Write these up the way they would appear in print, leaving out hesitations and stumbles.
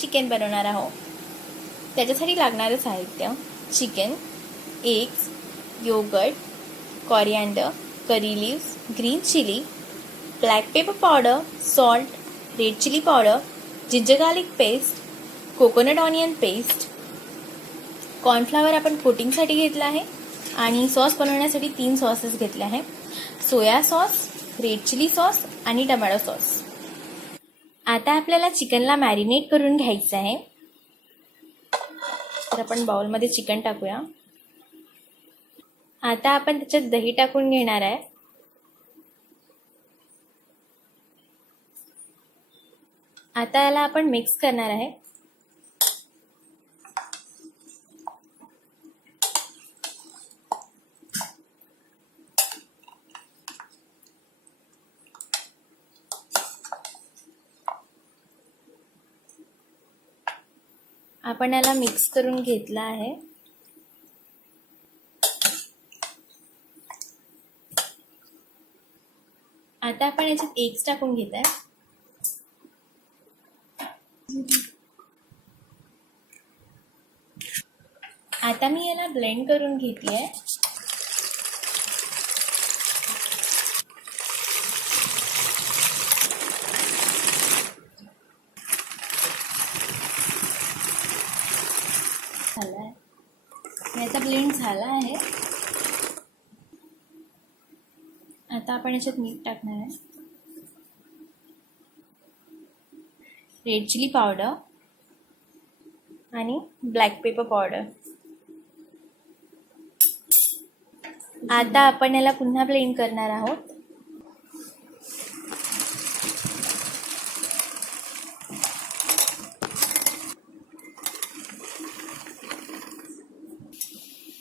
Chicken बनवणार आहोत. त्याच्यासाठी लागणारे साहित्य: chicken, eggs, yoghurt, coriander, curry leaves, green chilli, black pepper powder, salt, red chilli powder, ginger garlic paste, coconut onion paste, cornflour आपण कोटिंगसाठी घेतला आहे आणि सॉस बनवण्यासाठी 3 सॉसेस घेतले आहे: soya sauce, red chilli sauce आणि टोमॅटो सॉस. आता आपल्याला चिकनला मॅरिनेट करून घ्यायचं आहे. तर आपण बाउलमध्ये चिकन टाकूया. आता आपण त्याच्यात दही टाकून घेणार आहे. आता याला आपण मिक्स करणार आहे. आपण याला मिक्स करून घेतला आहे. आता आपण याच्यात एग्स टाकून घेत आहे. आता मी याला ब्लेंड करून घेतली आहे. याचा ब्लेंड झाला आहे. आता आपण याच्यात मीठ टाकणार आहे, रेड चिली पावडर आणि ब्लॅक पेपर पावडर. आता आपण याला पुन्हा ब्लेंड करणार आहोत.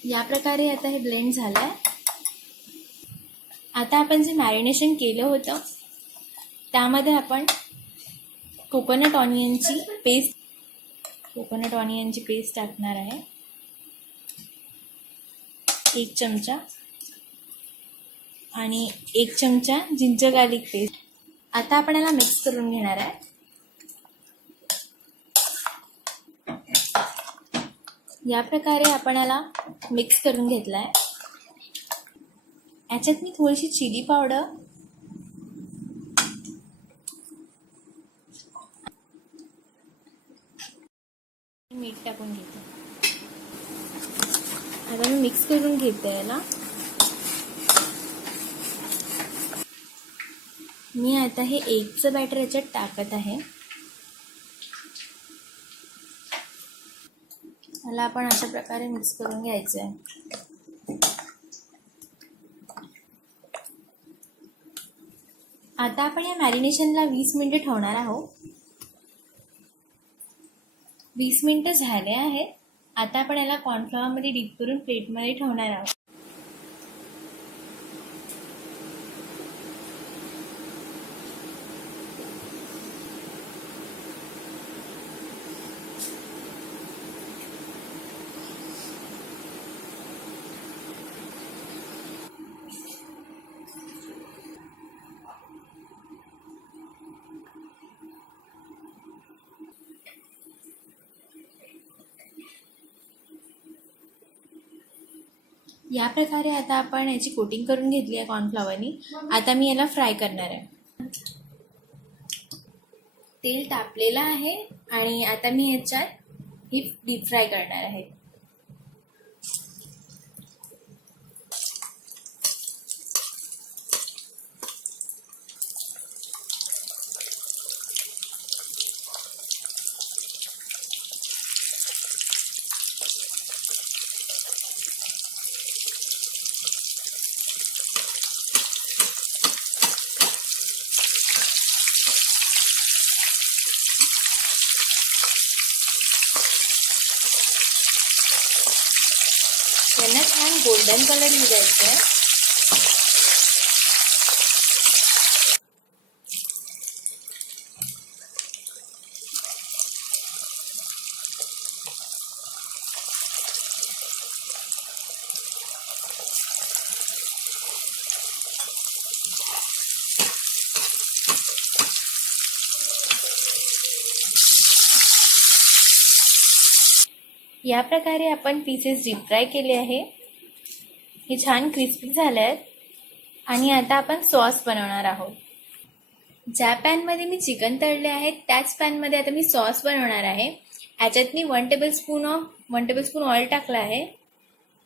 या प्रकारे आता हे ब्लेंड झालं आहे. आता आपण जे मॅरिनेशन केलं होतं त्यामध्ये आपण कोकोनट ऑनियनची पेस्ट टाकणार आहे, 1 चमचा, आणि 1 चमचा जिंजर गार्लिक पेस्ट. आता आपण याला मिक्स करून घेणार आहे. या प्रकारे आपण याला मिक्स करून घेतला आहे. याच्यात मी थोडीशी चिली पावडर, मीठ टाकून घेते. आता मी मिक्स करून घेते याला. मी आता हे एगचं बॅटर याच्यात टाकत आहे. याला आपण अशा प्रकारे मिक्स करून घ्यायचं आहे. आता आपण या मॅरिनेशनला 20 मिनिटे ठेवणार आहोत. 20 मिनिटं झाले आहेत. आता आपण याला कॉर्नफ्लॉवरमध्ये डीप करून प्लेटमध्ये ठेवणार आहोत. या प्रकारे आता आपण याची कोटिंग करून घेतली आहे कॉर्नफ्लॉवरनी. आता मी याला फ्राय करणार आहे. तेल तापलेलं आहे आणि आता मी याच्यात ही डीप फ्राय करणार आहे. यांना छान गोल्डन कलर येऊ द्यायचा आहे. या प्रकारे आपण पीसेस डीप फ्राय केले आहे. हे छान क्रिस्पी झाले आहेत. आणि आता आपण सॉस बनवणार आहोत. ज्या पॅनमध्ये मी चिकन तळले आहे त्याच पॅनमध्ये आता मी सॉस बनवणार आहे. याच्यात मी 1 टेबलस्पून ऑइल टाकलं आहे.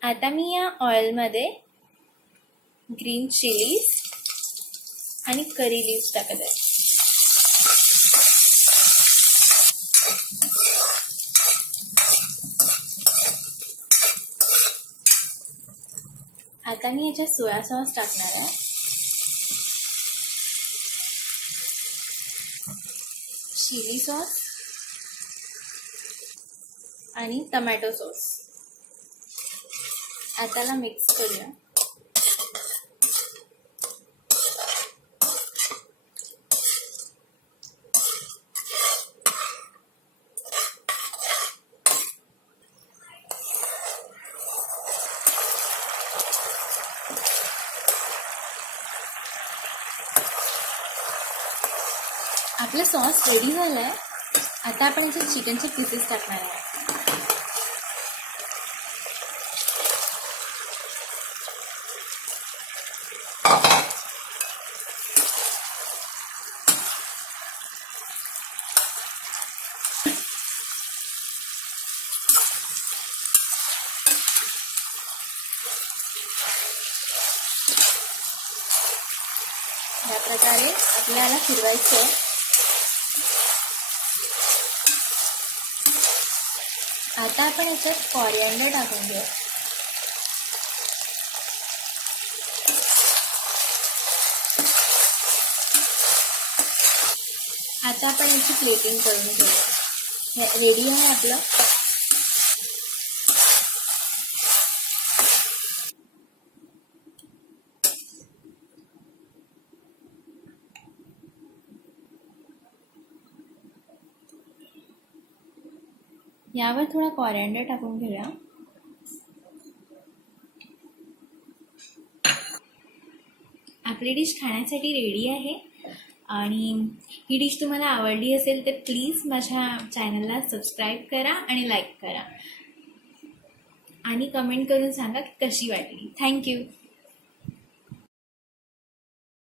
आता मी या ऑइलमध्ये ग्रीन चिलीज आणि करी लीव्स टाकत आहे. आता मी याच्यात सोया सॉस टाकणार आहे. चिली सॉस आणि टमॅटो सॉस. आताला मिक्स करूया. आपला सॉस रेडी झाला आहे. आता आपण याच्यात चिकनचे पीसेस टाकणार आहे. या प्रकारे आपल्याला फिरवायचं. आता आपण याच्यात कॉरिएंडर टाकून घेऊ. आता आपण याची प्लेटिंग करून घेऊया. रेडी आहे आपलं. यावर थोडा कॉरिएंडर टाकून घेऊया. आपली डिश खाण्यासाठी रेडी आहे. आणि ही डिश तुम्हाला आवडली असेल तर प्लीज माझ्या चॅनलला सबस्क्राईब करा आणि लाईक करा आणि कमेंट करून सांगा की कशी वाटली. थँक्यू.